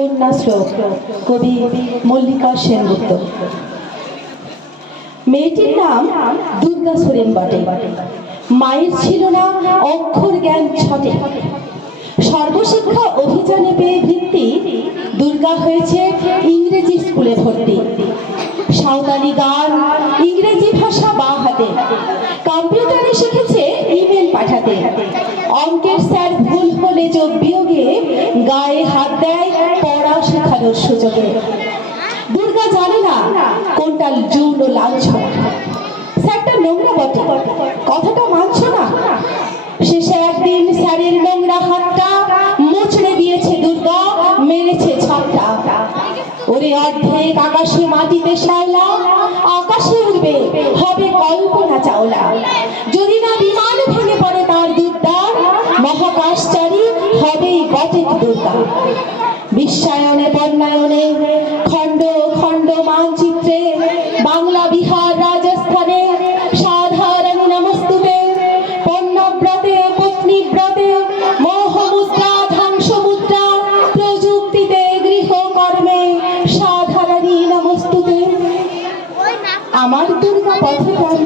কন্যাশ্লোক কবি মল্লিকা সেনগুপ্ত। মেয়েটির নাম দুর্গা সোরেন বটে। মায়ের ছিল না অক্ষর জ্ঞান ছটে। সর্বশিক্ষা অভিযানে পেয়ে ভিত্তি দুর্গা হয়েছে ইংরেজি স্কুলে ভর্তি। সাঁওতালি গান, ইংরেজি ভাষা বা হাতে কম্পিউটারে শিখেছে ইমেল পাঠাতে। অঙ্কের স্যার ভুল হলে যোগ পড়া শেখানোর সুযোগে দুর্গা জানে না কোনটা যৌন লাঞ্ছনা স্যারটা নোংরা বটে। কথাটা মানছ না? শেষে একদিন স্যারের নোংরা হাতটা মুচড়ে দিয়েছে দুর্গা, মেরেছে ছাপটা ওরে অর্ধেক আকাশে মাটিতে শ্যাওলা আকাশে উড়বে, হবে কল্পনা চাওলা। যদি না বিমান ভেঙে পড়ে তার দুর্দার, মহাকাশচারী হবেই বটে দুর্গা। বিশ্বায়নে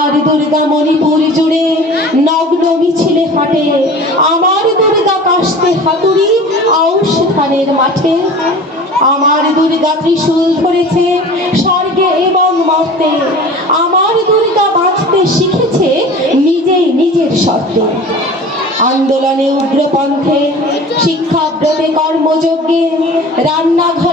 আমার দুর্গা মণিপুর জুড়ে নগ্ন মিছিলে হাঁটে, আমার দুর্গা কাশতে হাতুড়ি আউশ ধানের মাঠে। আমার দুর্গা ত্রিশূল ধরেছে স্বর্গে এবং মর্তে, আমার দুর্গা বাঁচতে শিখেছে নিজেই নিজের শর্তে। আন্দোলনে উগ্রপন্থে, শিক্ষাব্রতে কর্মযজ্ঞে, রান্নাঘরে